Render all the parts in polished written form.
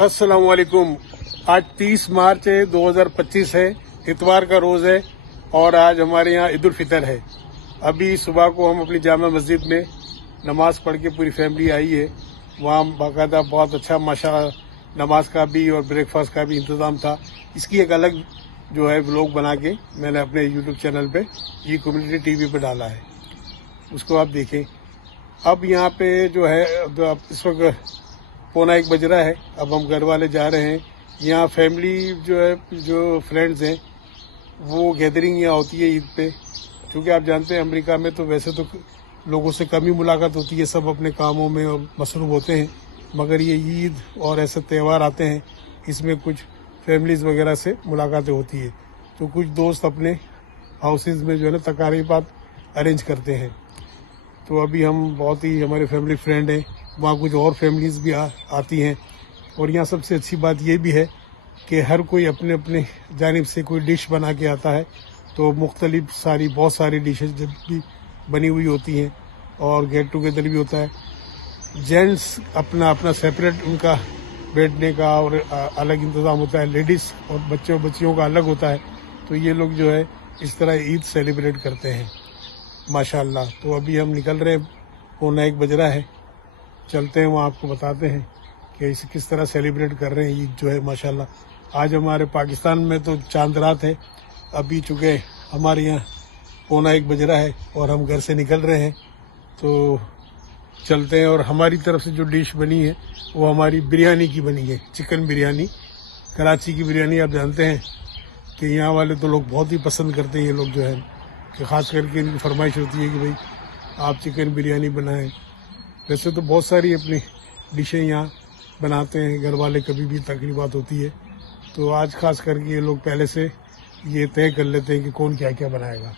अस्सलाम वालेकुम। आज 30 मार्च 2025 है, इतवार का रोज है और आज हमारे यहाँ ईद उल फितर है। अभी सुबह को हम अपनी जामा मस्जिद में नमाज पढ़ के पूरी फैमिली आई है। वहाँ बाकायदा बहुत अच्छा माशाल्लाह नमाज का भी और ब्रेकफास्ट का भी इंतजाम था। इसकी एक अलग जो है व्लॉग बना के मैंने अपने यूट्यूब चैनल पे ये कम्युनिटी टीवी पे डाला है, उसको आप देखें। अब यहाँ पे जो है इस वक्त 1:15 बज रहा है। अब हम घर वाले जा रहे हैं। यहाँ फैमिली जो है, जो फ्रेंड्स हैं, वो गैदरिंग यहाँ होती है ईद पे। क्योंकि आप जानते हैं अमेरिका में तो वैसे तो लोगों से कम ही मुलाकात होती है, सब अपने कामों में मसरूफ होते हैं। मगर ये ईद और ऐसे त्यौहार आते हैं, इसमें कुछ फैमिलीज वगैरह से मुलाकातें होती है। तो कुछ दोस्त अपने हाउसेज में जो है ना तकारीबात अरेंज करते हैं। तो अभी हम बहुत ही हमारे फैमिली फ्रेंड हैं, वहाँ कुछ और फैमिलीज भी आती हैं। और यहाँ सबसे अच्छी बात ये भी है कि हर कोई अपने अपने जानिब से कोई डिश बना के आता है। तो मुख्तलिफ बहुत सारी डिशेज भी बनी हुई होती हैं और गेट टुगेदर भी होता है। जेंट्स अपना अपना सेपरेट उनका बैठने का और अलग इंतज़ाम होता है। लेडीज़ और बच्चियों का अलग होता है। तो ये लोग जो है इस तरह ईद सेलिब्रेट करते हैं माशाल्लाह। तो अभी हम निकल रहे हैं, 1:15 बज रहा है। चलते हैं, वहाँ आपको बताते हैं कि इसे किस तरह सेलिब्रेट कर रहे हैं ईद जो है माशाल्लाह। आज हमारे पाकिस्तान में तो चांद रात है। अभी चूँकि हमारे यहाँ 1:15 बज रहा है और हम घर से निकल रहे हैं, तो चलते हैं। और हमारी तरफ से जो डिश बनी है वो हमारी बिरयानी की बनी है, चिकन बिरयानी। कराची की बिरयानी आप जानते हैं कि यहाँ वाले तो लोग बहुत ही पसंद करते हैं। ये लोग जो है कि ख़ास करके इनकी फरमाइश होती है कि भाई आप चिकन बिरयानी बनाएं। वैसे तो बहुत सारी अपनी डिशें यहाँ बनाते हैं घर वाले, कभी भी तकरीबात होती है। तो आज खास करके ये लोग पहले से ये तय कर लेते हैं कि कौन क्या क्या बनाएगा।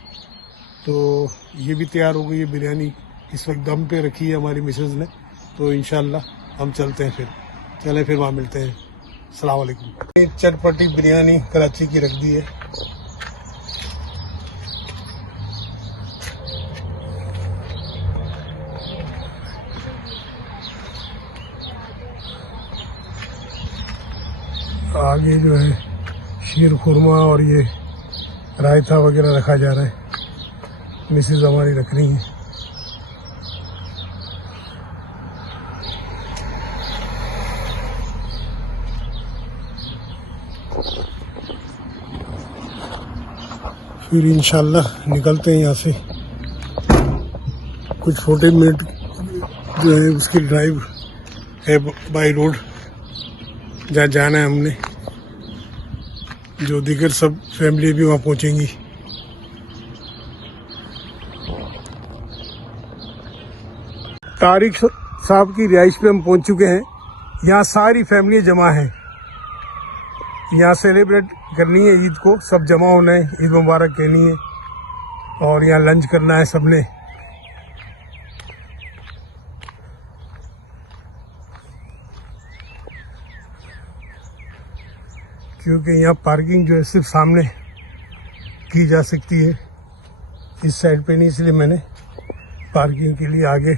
तो ये भी तैयार हो गई है बिरयानी, इस वक्त दम पे रखी है हमारी मिसेज़ ने। तो इंशाल्लाह हम चलते हैं, फिर वहाँ मिलते हैं। अस्सलाम वालेकुम। चटपटी बिरयानी कराची की रख दी है। आगे जो है शीर खुरमा और ये रायता वगैरह रखा जा रहा है। मिसेज हमारी रख रही हैं। फिर इंशाल्लाह निकलते हैं यहाँ से। कुछ 40 मिनट जो है उसकी ड्राइव है बाई रोड, जहाँ जाना है हमने। जो दीगर सब फैमिली भी वहाँ पहुँचेंगी। तारिक साहब की रिहाइश पे हम पहुँच चुके हैं। यहाँ सारी फैमिली जमा है, यहाँ सेलिब्रेट करनी है ईद को। सब जमा होना है, ईद मुबारक कहनी है और यहाँ लंच करना है सबने। क्योंकि यहाँ पार्किंग जो है सिर्फ सामने की जा सकती है, इस साइड पे नहीं, इसलिए मैंने पार्किंग के लिए आगे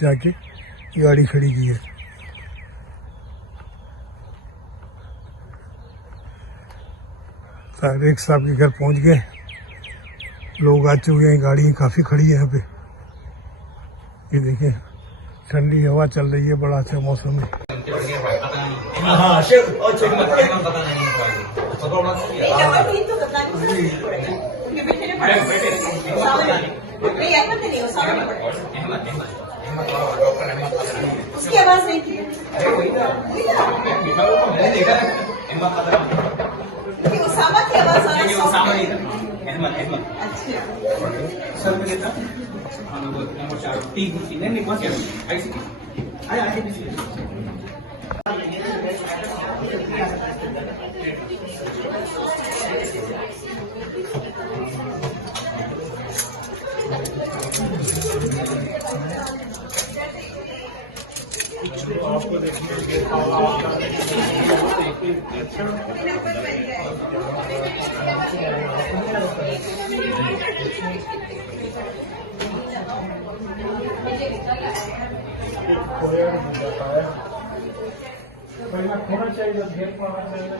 जाके गाड़ी खड़ी की है। तारिक साहब के घर पहुंच गए, लोग आ चुके हैं, गाड़ियाँ काफ़ी खड़ी है यहाँ पे। ये देखें, ठंडी हवा चल रही है, बड़ा अच्छा मौसम है। उसकी आवाज नहीं थी, उसामा की आवाज आ रही आपको देखिए होना चाहिए, ढेर पड़ना चाहिए।